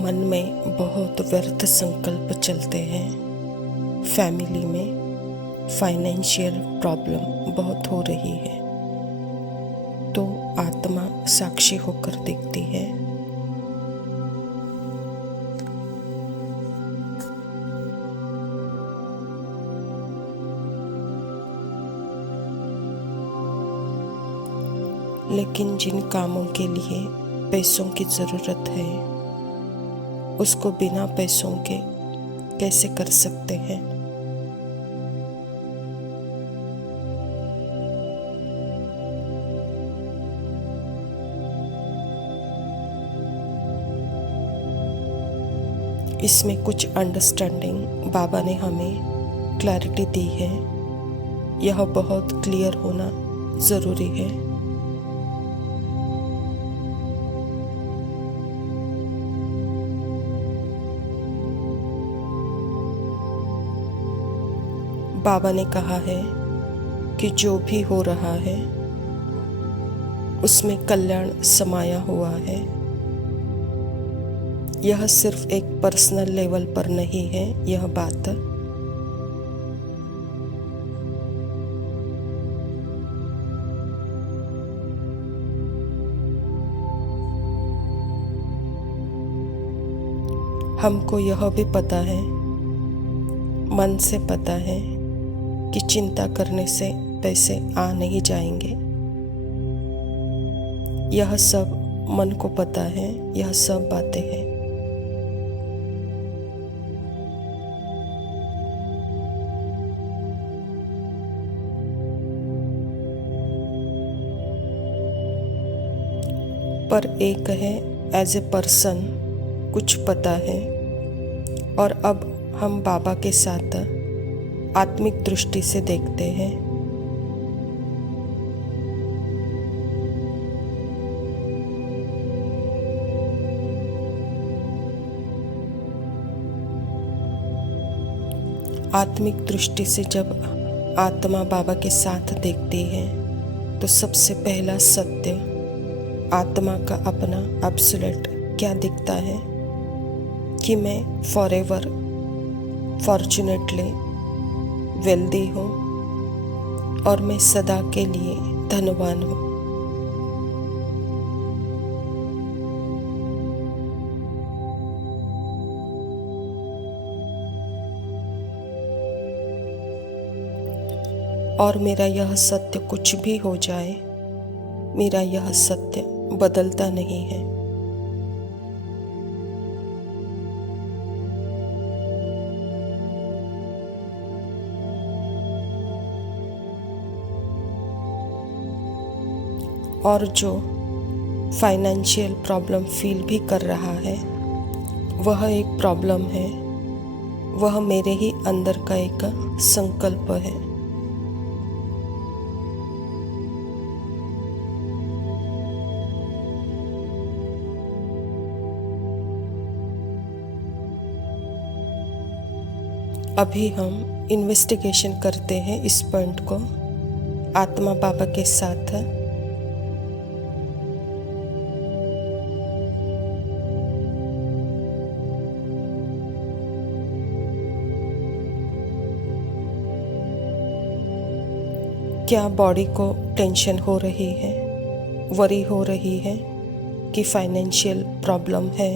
मन में बहुत व्यर्थ संकल्प चलते हैं। फैमिली में फाइनेंशियल प्रॉब्लम बहुत हो रही है, तो आत्मा साक्षी होकर दिखती है। लेकिन जिन कामों के लिए पैसों की ज़रूरत है, उसको बिना पैसों के कैसे कर सकते हैं? इसमें कुछ अंडरस्टैंडिंग बाबा ने हमें क्लैरिटी दी है। यह बहुत क्लियर होना ज़रूरी है। बाबा ने कहा है कि जो भी हो रहा है उसमें कल्याण समाया हुआ है। यह सिर्फ एक पर्सनल लेवल पर नहीं है, यह बात हमको यह भी पता है, मन से पता है कि चिंता करने से पैसे आ नहीं जाएंगे। यह सब मन को पता है, यह सब बातें हैं। पर एक है, एज ए पर्सन कुछ पता है, और अब हम बाबा के साथ आत्मिक दृष्टि से देखते हैं। आत्मिक दृष्टि से जब आत्मा बाबा के साथ देखती है, तो सबसे पहला सत्य आत्मा का अपना एब्सोल्यूट क्या दिखता है कि मैं फॉरएवर फॉर्चुनेटली वेल्दी हूँ और मैं सदा के लिए धनवान हूँ। और मेरा यह सत्य कुछ भी हो जाए, मेरा यह सत्य बदलता नहीं है। और जो फाइनेंशियल प्रॉब्लम फील भी कर रहा है, वह एक प्रॉब्लम है, वह मेरे ही अंदर का एक संकल्प है। अभी हम इन्वेस्टिगेशन करते हैं इस पॉइंट को आत्मा बाबा के साथ। क्या बॉडी को टेंशन हो रही है, वरी हो रही है कि फाइनेंशियल प्रॉब्लम है?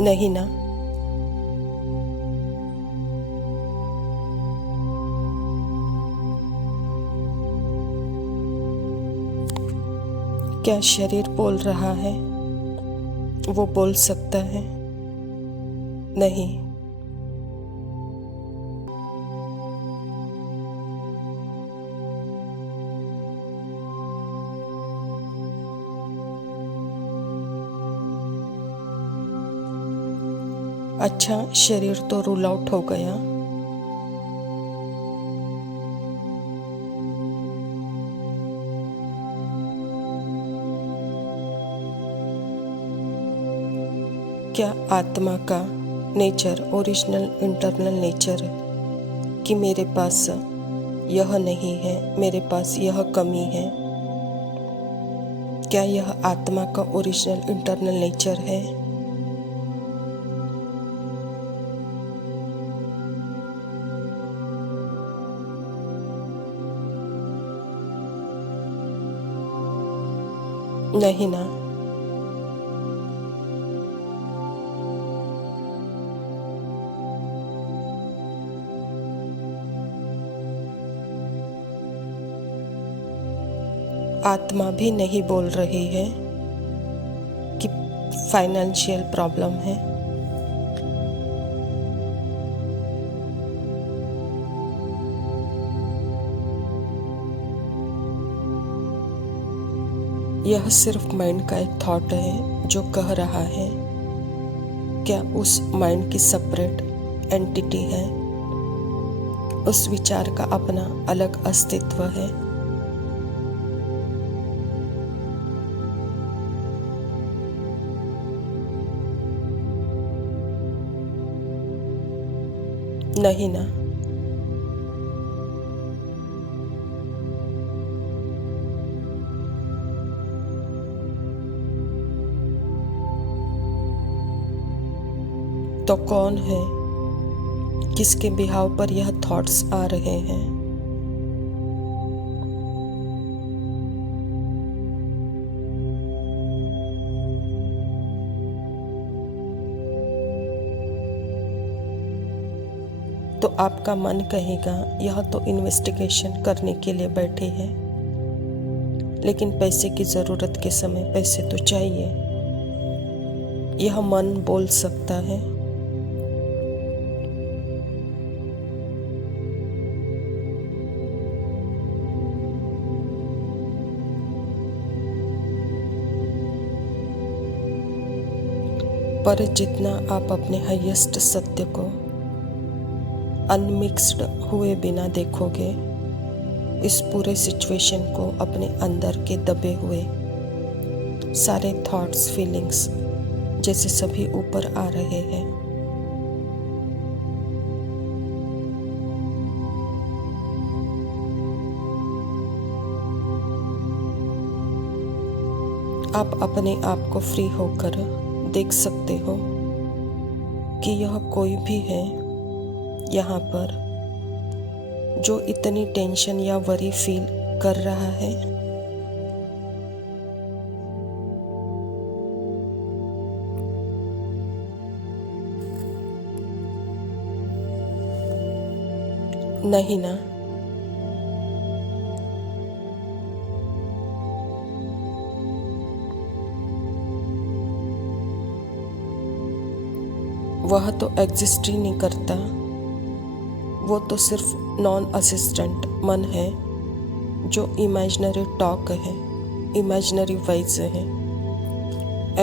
नहीं ना। क्या शरीर बोल रहा है, वो बोल सकता है? नहीं। अच्छा, शरीर तो रूल आउट हो गया। क्या आत्मा का नेचर, ओरिजिनल इंटरनल नेचर कि मेरे पास यह नहीं है, मेरे पास यह कमी है, क्या यह आत्मा का ओरिजिनल इंटरनल नेचर है? नहीं ना। आत्मा भी नहीं बोल रही है कि फाइनेंशियल प्रॉब्लम है। यह सिर्फ माइंड का एक थॉट है जो कह रहा है। क्या उस माइंड की सेपरेट एंटिटी है? उस विचार का अपना अलग अस्तित्व है? नहीं ना। तो कौन है? किसके बिहाव पर यह थॉट्स आ रहे हैं? तो आपका मन कहेगा यह तो इन्वेस्टिगेशन करने के लिए बैठे हैं, लेकिन पैसे की ज़रूरत के समय पैसे तो चाहिए। यह मन बोल सकता है। पर जितना आप अपने हाईएस्ट सत्य को अनमिक्स्ड हुए बिना देखोगे, इस पूरे सिचुएशन को अपने अंदर के दबे हुए सारे थॉट्स, फीलिंग्स जैसे सभी ऊपर आ रहे हैं। आप अपने आप को फ्री होकर देख सकते हो कि यह कोई भी है यहाँ पर जो इतनी टेंशन या वरी फील कर रहा है। नहीं ना। वह तो एग्जिस्ट ही नहीं करता। वो तो सिर्फ नॉन असिस्टेंट मन है जो इमेजिनरी टॉक है, इमेजिनरी वाइज है।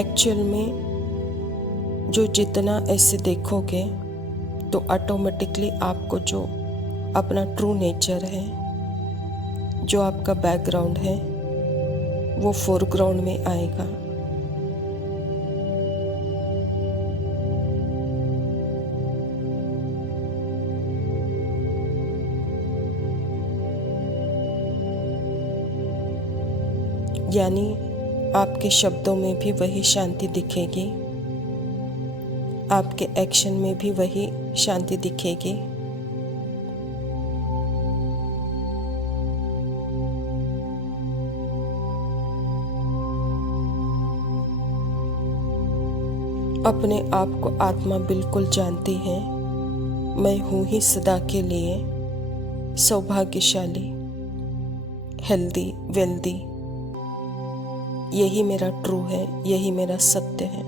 एक्चुअल में जो जितना ऐसे देखोगे तो ऑटोमेटिकली आपको जो अपना ट्रू नेचर है, जो आपका बैकग्राउंड है, वो फोरग्राउंड में आएगा। यानी आपके शब्दों में भी वही शांति दिखेगी, आपके एक्शन में भी वही शांति दिखेगी। अपने आप को आत्मा बिल्कुल जानती है। मैं हूँ ही सदा के लिए सौभाग्यशाली, हेल्दी, वेल्दी। यही मेरा ट्रू है, यही मेरा सत्य है।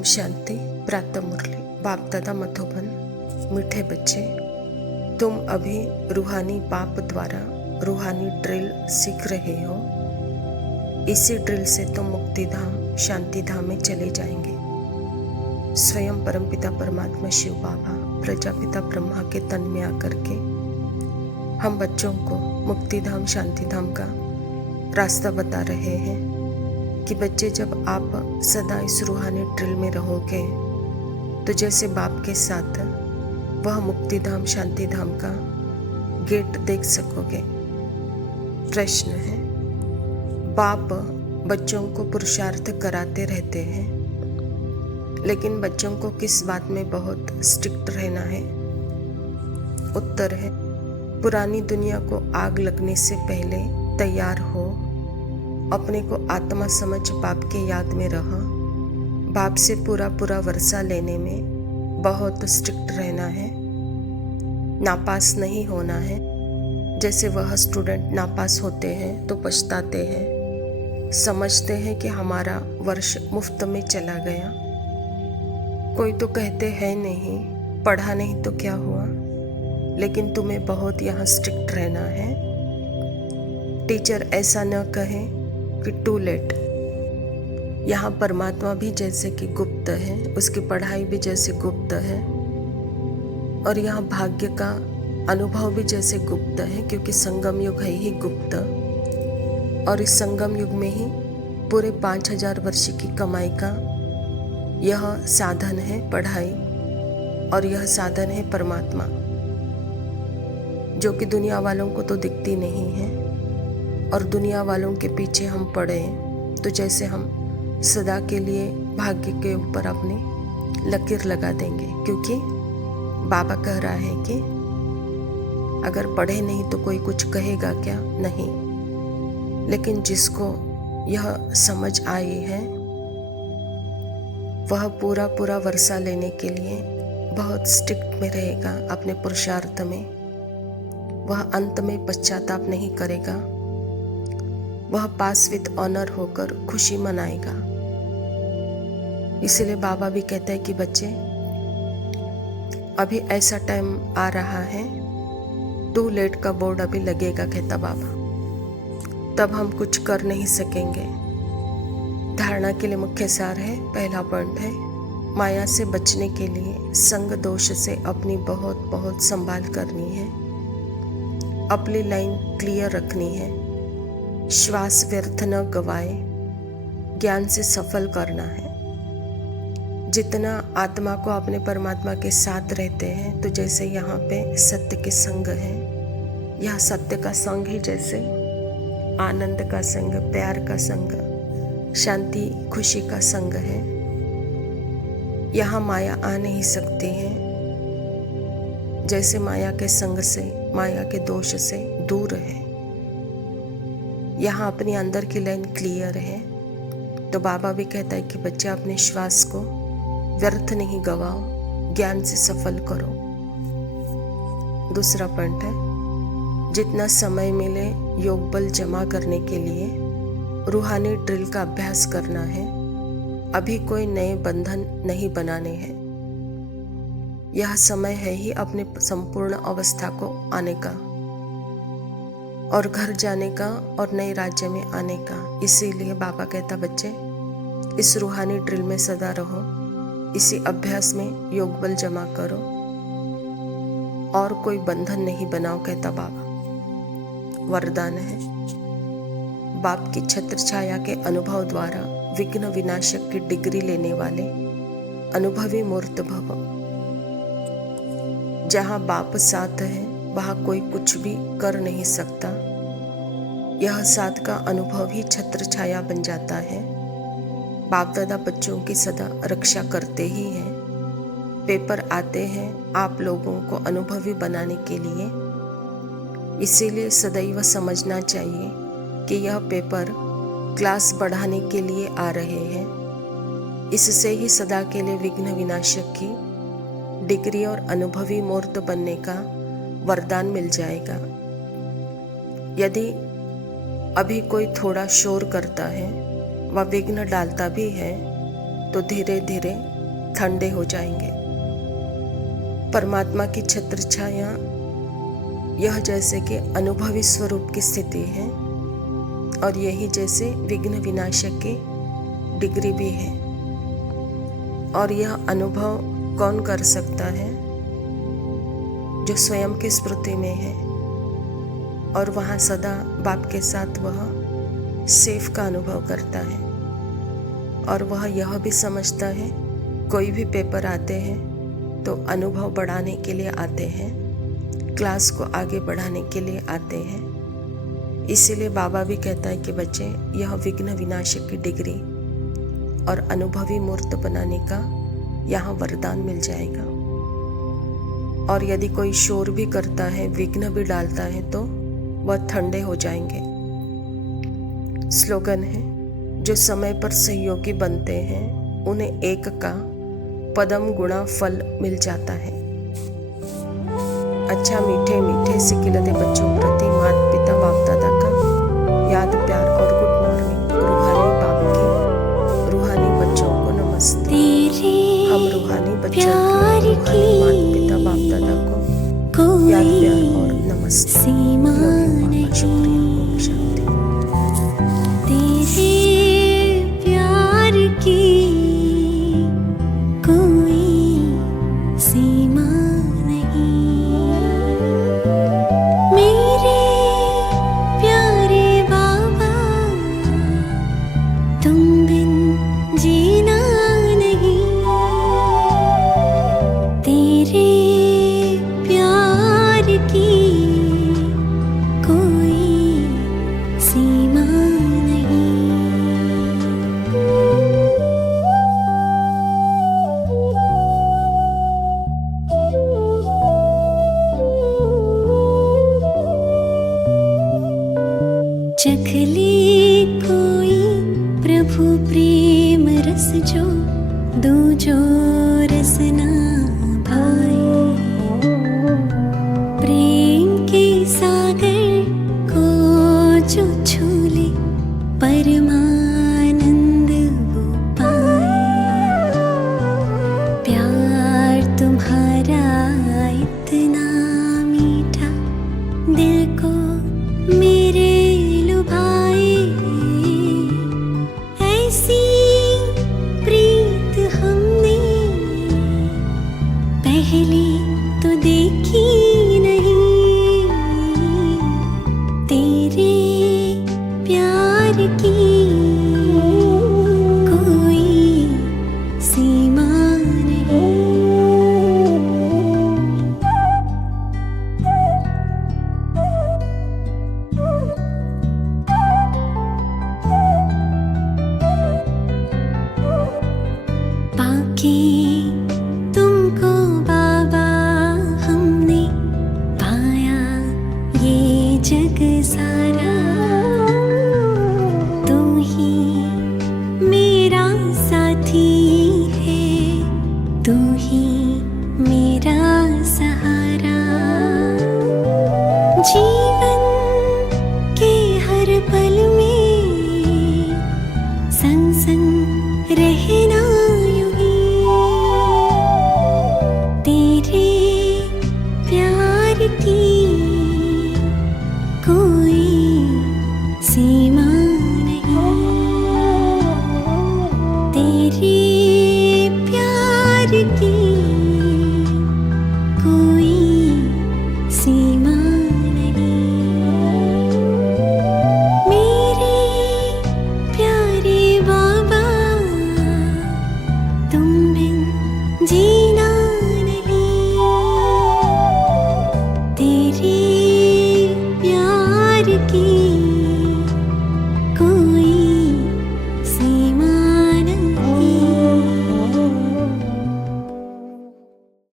ओम शांति। प्रातः मुरली। बाप दादा मधुबन। मीठे बच्चे, तुम अभी रूहानी बाप द्वारा रूहानी ड्रिल सीख रहे हो। इसी ड्रिल से तुम मुक्ति धाम शांति धाम में चले जाएंगे। स्वयं परमपिता परमात्मा शिव बाबा प्रजापिता ब्रह्मा के तन में आकर के हम बच्चों को मुक्ति धाम शांति धाम का रास्ता बता रहे हैं कि बच्चे, जब आप सदा इस रूहानी ड्रिल में रहोगे तो जैसे बाप के साथ वह मुक्ति धाम शांति धाम का गेट देख सकोगे। प्रश्न है, बाप बच्चों को पुरुषार्थ कराते रहते हैं, लेकिन बच्चों को किस बात में बहुत स्ट्रिक्ट रहना है? उत्तर है, पुरानी दुनिया को आग लगने से पहले तैयार हो, अपने को आत्मा समझ बाप के याद में रह, बाप से पूरा वर्षा लेने में बहुत स्ट्रिक्ट रहना है, नापास नहीं होना है। जैसे वह स्टूडेंट नापास होते हैं तो पछताते हैं, समझते हैं कि हमारा वर्ष मुफ्त में चला गया। कोई तो कहते हैं नहीं, पढ़ा नहीं तो क्या हुआ, लेकिन तुम्हें बहुत यहाँ स्ट्रिक्ट रहना है। टीचर ऐसा न कहे कि टू लेट। यहाँ परमात्मा भी जैसे कि गुप्त है, उसकी पढ़ाई भी जैसे गुप्त है, और यहाँ भाग्य का अनुभव भी जैसे गुप्त है, क्योंकि संगम युग है ही गुप्त। और इस संगम युग में ही पूरे 5000 वर्ष की कमाई का यह साधन है पढ़ाई, और यह साधन है परमात्मा, जो कि दुनिया वालों को तो दिखती नहीं है। और दुनिया वालों के पीछे हम पड़े तो जैसे हम सदा के लिए भाग्य के ऊपर अपनी लकीर लगा देंगे, क्योंकि बाबा कह रहा है कि अगर पढ़े नहीं तो कोई कुछ कहेगा क्या? नहीं। लेकिन जिसको यह समझ आई है वह पूरा वर्षा लेने के लिए बहुत स्ट्रिक्ट में रहेगा अपने पुरुषार्थ में। वह अंत में पश्चाताप नहीं करेगा, वह पास विद ऑनर होकर खुशी मनाएगा। इसलिए बाबा भी कहते हैं कि बच्चे, अभी ऐसा टाइम आ रहा है, टू लेट का बोर्ड अभी लगेगा, कहता बाबा, तब हम कुछ कर नहीं सकेंगे। धारणा के लिए मुख्य सार है, पहला पॉइंट है, माया से बचने के लिए संग दोष से अपनी बहुत संभाल करनी है, अपनी लाइन क्लियर रखनी है, श्वास व्यर्थ न गवाए, ज्ञान से सफल करना है। जितना आत्मा को अपने परमात्मा के साथ रहते हैं, तो जैसे यहाँ पे सत्य के संग है, यह सत्य का संग ही जैसे आनंद का संग, प्यार का संग, शांति खुशी का संग है। यहाँ माया आ नहीं सकती है, जैसे माया के संग से, माया के दोष से दूर है। यहाँ अपनी अंदर की लाइन क्लियर है। तो बाबा भी कहता है कि बच्चे अपने श्वास को व्यर्थ नहीं गवाओ, ज्ञान से सफल करो। दूसरा पॉइंट है, जितना समय मिले योग बल जमा करने के लिए रूहानी ड्रिल का अभ्यास करना है। अभी कोई नए बंधन नहीं बनाने हैं। यह समय है ही अपने संपूर्ण अवस्था को आने का, और घर जाने का, और नए राज्य में आने का। इसीलिए बाबा कहता, बच्चे इस रूहानी ड्रिल में सदा रहो, इसी अभ्यास में योग बल जमा करो, और कोई बंधन नहीं बनाओ, कहता बाबा। वरदान है, बाप की छत्र छाया के अनुभव द्वारा विघ्न विनाशक की डिग्री लेने वाले अनुभवी मूर्त भव। जहाँ बाप साथ है वहाँ कोई कुछ भी कर नहीं सकता। यह साथ का अनुभव ही छत्र छाया बन जाता है। बाप दादा बच्चों की सदा रक्षा करते ही हैं। पेपर आते हैं आप लोगों को अनुभवी बनाने के लिए। इसीलिए सदैव समझना चाहिए कि यह पेपर क्लास बढ़ाने के लिए आ रहे हैं। इससे ही सदा के लिए विघ्न विनाशक की डिग्री और अनुभवी मूर्त बनने का वरदान मिल जाएगा। यदि अभी कोई थोड़ा शोर करता है व विघ्न डालता भी है, तो धीरे धीरे ठंडे हो जाएंगे। परमात्मा की छत्र छाया यह जैसे कि अनुभवी स्वरूप की स्थिति है और यही जैसे विघ्न विनाशक की डिग्री भी है। और यह अनुभव कौन कर सकता है? जो स्वयं की स्मृति में है और वहाँ सदा बाप के साथ वह सेफ का अनुभव करता है। और वह यह भी समझता है कोई भी पेपर आते हैं तो अनुभव बढ़ाने के लिए आते हैं, क्लास को आगे बढ़ाने के लिए आते हैं। इसीलिए बाबा भी कहता है कि बच्चे, यह विघ्न विनाशक की डिग्री और अनुभवी मूर्त बनाने का यहाँ वरदान मिल जाएगा। और यदि कोई शोर भी करता है, विघ्न भी डालता है, तो वह ठंडे हो जाएंगे। स्लोगन है, जो समय पर सहयोगी बनते हैं उन्हें एक का पदम गुणा फल मिल जाता है। अच्छा, मीठे मीठे सिकिलते बच्चों प्रति माता पिता बाप दादा का याद, प्यार और गुड मॉर्निंग। रूहानी बाप की रूहानी बच्चों को नमस्ते। हम रूहानी बच्चों के रूहानी माता पिता बाप दादा को याद, प्यार और नमस्ते। शुक्रिया। ओम शांति। तेरे प्यार की कोई सीमा नहीं, मेरे प्यारे बाबा, तुम बिन जीना नहीं। तेरे प्यार की कोई सीमा नहीं। चख ले कोई प्रभु प्रेम रस, जो दो जो रस ना भाए। प्रेम के सागर को जो छू ले, परमानंद वो पाए। प्यार तुम्हारा इतना मीठा, दिल को मेरे लुभाए। ऐसी प्रीत हमने पहले तो देखी